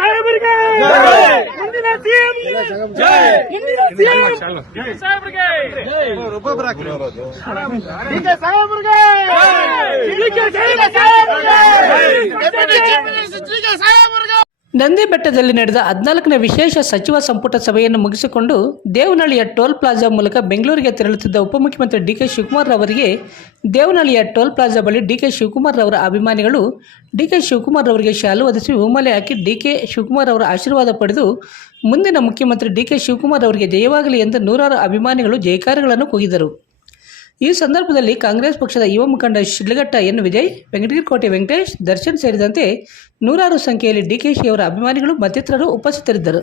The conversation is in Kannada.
ಸಾಹೇಬರಿಗೆ? ಮುಂದಿನ ಸಿಎಂ ಸಾಹೇಬರಿಗೆ? ನಂದಿ ಬೆಟ್ಟದಲ್ಲಿ ನಡೆದ ಹದಿನಾಲ್ಕನೇ ವಿಶೇಷ ಸಚಿವ ಸಂಪುಟ ಸಭೆಯನ್ನು ಮುಗಿಸಿಕೊಂಡು ದೇವನಹಳ್ಳಿಯ ಟೋಲ್ ಪ್ಲಾಜಾ ಮೂಲಕ ಬೆಂಗಳೂರಿಗೆ ತೆರಳುತ್ತಿದ್ದ ಉಪಮುಖ್ಯಮಂತ್ರಿ ಡಿ ಕೆ ಶಿವಕುಮಾರ್ ಅವರಿಗೆ ದೇವನಹಳ್ಳಿಯ ಟೋಲ್ ಪ್ಲಾಜಾ ಬಳಿ ಡಿಕೆ ಶಿವಕುಮಾರ್ ಅವರ ಅಭಿಮಾನಿಗಳು ಡಿಕೆ ಶಿವಕುಮಾರ್ ಅವರಿಗೆ ಶಾಲು ಒದಿಸಿ ಹೂಮಲೆ ಹಾಕಿ ಡಿ ಕೆ ಶಿವಕುಮಾರ್ ಅವರ ಆಶೀರ್ವಾದ ಪಡೆದು ಮುಂದಿನ ಮುಖ್ಯಮಂತ್ರಿ ಡಿ ಕೆ ಶಿವಕುಮಾರ್ ಅವರಿಗೆ ಜಯವಾಗಲಿ ಎಂದು ನೂರಾರು ಅಭಿಮಾನಿಗಳು ಜಯಕಾರಗಳನ್ನು ಕೂಗಿದರು. ಈ ಸಂದರ್ಭದಲ್ಲಿ ಕಾಂಗ್ರೆಸ್ ಪಕ್ಷದ ಯುವ ಮುಖಂಡ ಶಿಡ್ಲಘಟ್ಟ ಎನ್ ವಿಜಯ್ ವೆಂಕಟಗಿರಿಕೋಟೆ ವೆಂಕಟೇಶ್ ದರ್ಶನ್ ಸೇರಿದಂತೆ ನೂರಾರು ಸಂಖ್ಯೆಯಲ್ಲಿ ಡಿಕೆಶಿ ಅವರ ಅಭಿಮಾನಿಗಳು ಮತ್ತಿತರರು ಉಪಸ್ಥಿತರಿದ್ದರು